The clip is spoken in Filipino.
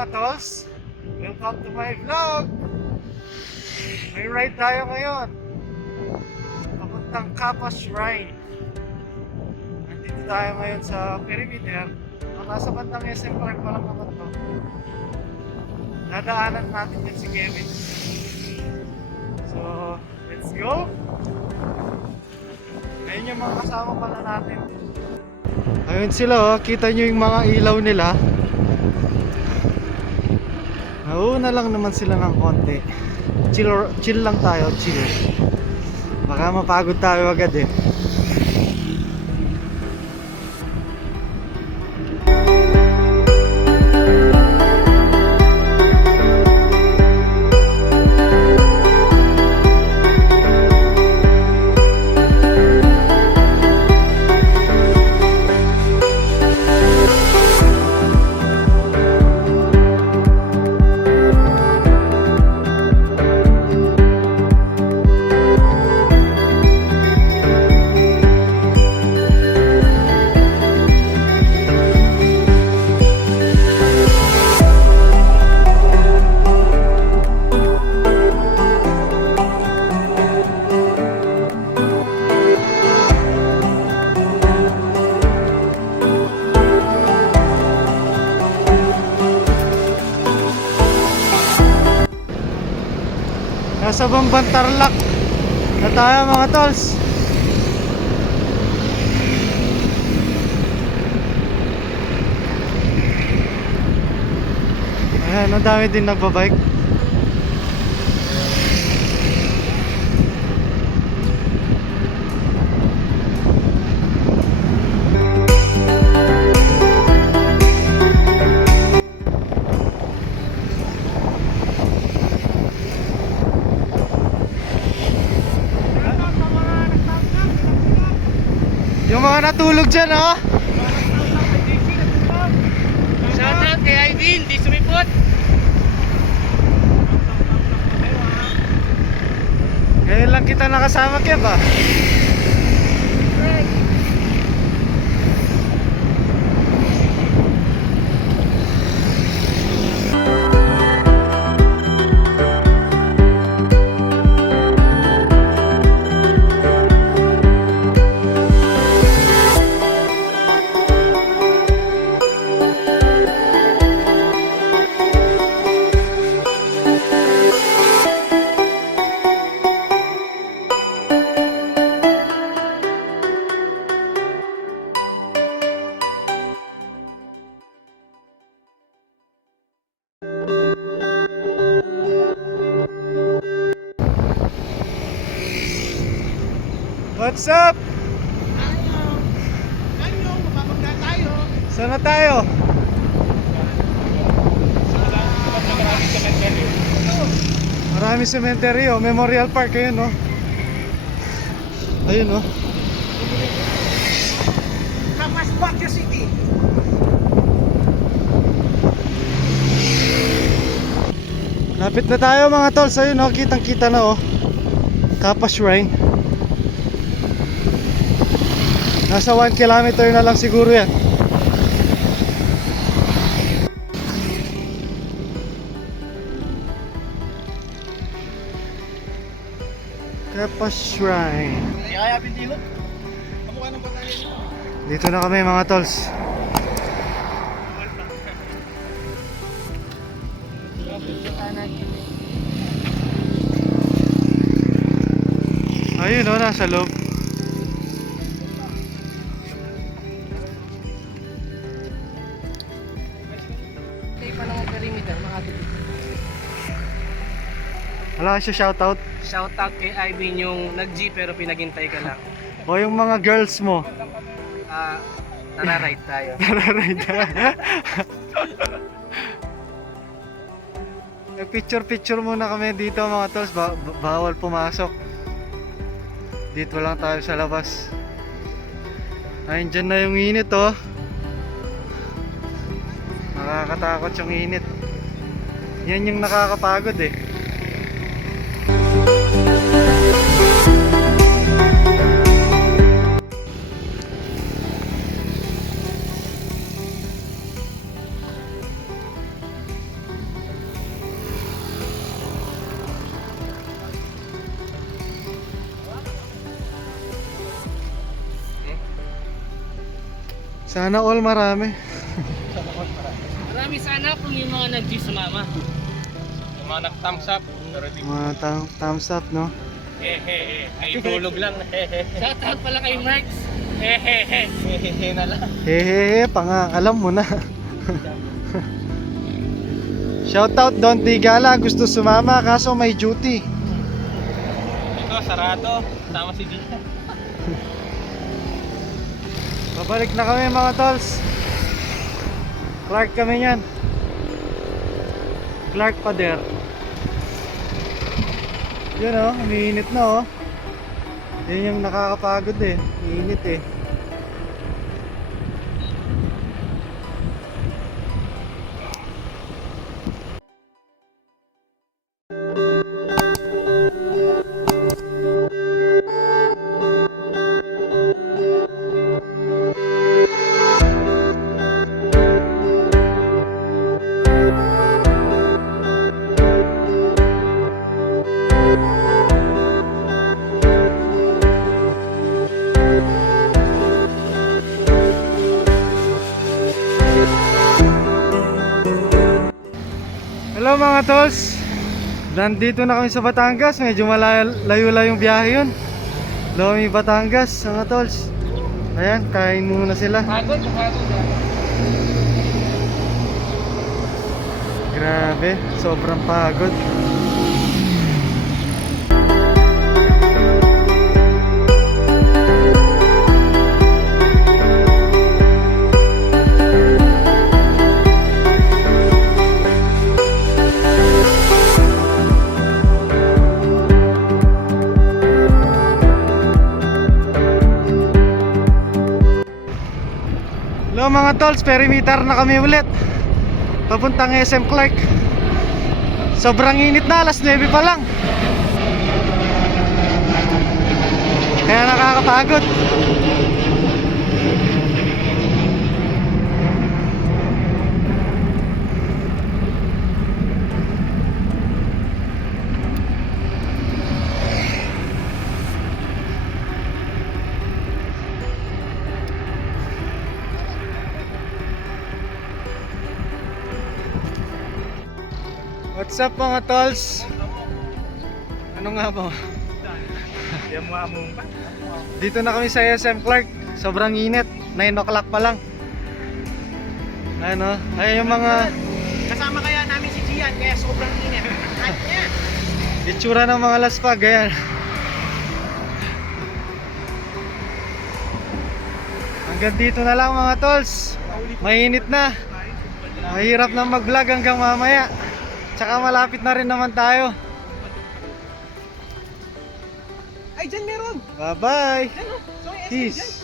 mga tolls, welcome to my vlog. May ride tayo ngayon papuntang Kappa Shrine. Nandito tayo ngayon sa perimeter. Nasa bandang SM Park pa lang naman to. Dadaanan natin din si Kevin. So, let's go. Ayun yung mga kasama pala natin. Ayun sila, oh. Kita nyo yung mga ilaw nila. Nauna lang naman sila ng konti. Chill lang tayo, chill. Baka mapagod tayo agad eh. Nasa Bamban Tarlac na tayo mga tolls. Ayan, ang dami din nagbabike. Yung mga natulog dyan, oh. Shoutout kay Aidin, di sumipot. Ngayon lang kita nakasama, Kev, ah. What's up? Tayo, mapapagda tayo. Saan na tayo? Marami cemetery, oh. Memorial Park, ayun, oh. Ayun, oh. Kapas Baguio City. Lapit na tayo mga tolls, ayun, oh. Kitang kita na, oh. Kappa Shrine. Nasa 1 kilometer na lang siguro yan. Kappa Shrine. Kaya pindilo. Kamukha ng batalyon. Dito na kami mga tolls. Ayun, oh, nasa loob. Wala ka siya shoutout? Shoutout kay Ivy yung nag-G pero pinaghintay ka lang. O yung mga girls mo? Nararide tayo. Nararide ka. Picture muna kami dito mga tolls. Bawal pumasok. Dito lang tayo sa labas. Ayun, dyan na yung init, oh. Nakakatakot yung init. Yan yung nakakapagod eh. Sana all marami. Marami sana kung yung mga nag-G sumama. Yung mga nag-thumbs up. Pero di Mga thumbs up, no? Ay tulog lang. Shoutout pala kay Marks. Hehehe na lang. Hehehe, alam mo na. Shoutout Don Tigala, gusto sumama kaso may duty. Ito, sarado. Tama si Gina. Babalik na kami mga tolls. Clark kami yan. Clark Pader. Yun oh, umiinit na oh. Yun yung nakakapagod eh. Init eh. Hello mga tolls. Nandito na kami sa Batangas. Medyo malayo-layo yung biyahe yun. Lomi Batangas mga tolls. Ayan, kain muna sila. Pagod. Grabe, sobrang pagod. Hello mga tolls, perimeter na kami ulit. Papuntang SM Clark. Sobrang init na, alas 9 pa lang. Kaya nakakapagod. What's up mga tolls? Ano nga ba? Yan mo among pa. Dito na kami sa SM Clark. Sobrang init, 9 o'clock pa lang. Ano? Ayun yung mga Kasama kaya namin si Gian kaya sobrang init. Kanya. itsura ng mga laspag. Ayan. Hanggang dito na lang mga tolls. Mainit na. Mahirap na mag-vlog hanggang mamaya. Tsaka malapit na rin naman tayo. Ay, dyan meron. Bye bye. Ano? So, Peace.